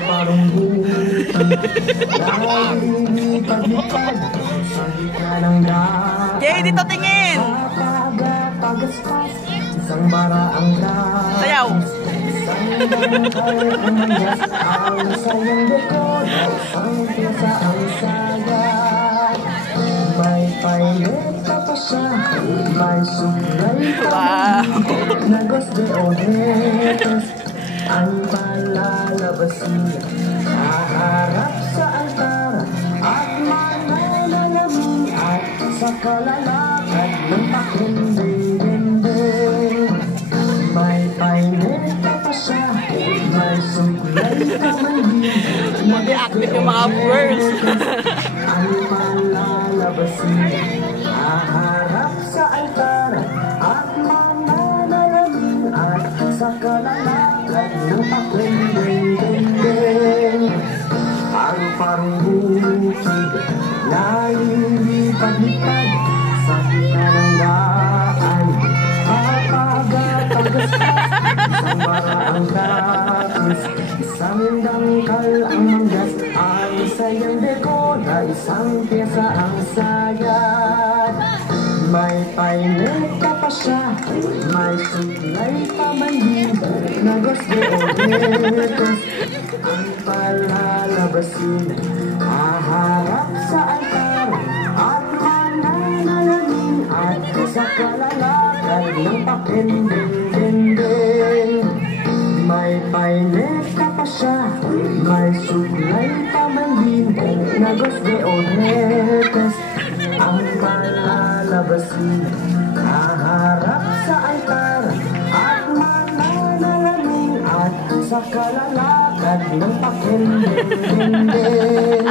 Parang butan, lilipad-lipad sa gitna ng daan. Jay, dito tingin! Pagaspas, isang baraang daan. Sayaw! Isang bangkay umayas, ang sayang dekod, isang piyasa ang sagat. May paineta pa siya, may suglay pa nagos de ojetes. Ang palalabasin, haharap sa altar at mananalamin at sa kalalakad ng pakinding-dinding. May paineta pa siya, may suglay pa man din, Mag-i-active yung mga birds. ang palalabasin, haharap sa altar at mananalamin at sa kalalakad ng pakinding-dinding. Parang bukid, lilipad-lipad sa gitna ng daan. Pagaspas, isang baraang kapis, isang dangkal ang manggas, ang sayang dekoda, isang pyesa ang sayad. May paineta pa siya, may suklay pa man din, nagos de ojetes. Ang palalabasin, haharap sa altar at mananalamin at sa kalalakad ng pakinding-dinding. May paineta pa siya, may suklay pa man din, nagos de ojetes. Ang palalabasin, haharap sa altar at mananalamin at sa kalalakad ng pakinding-dinding.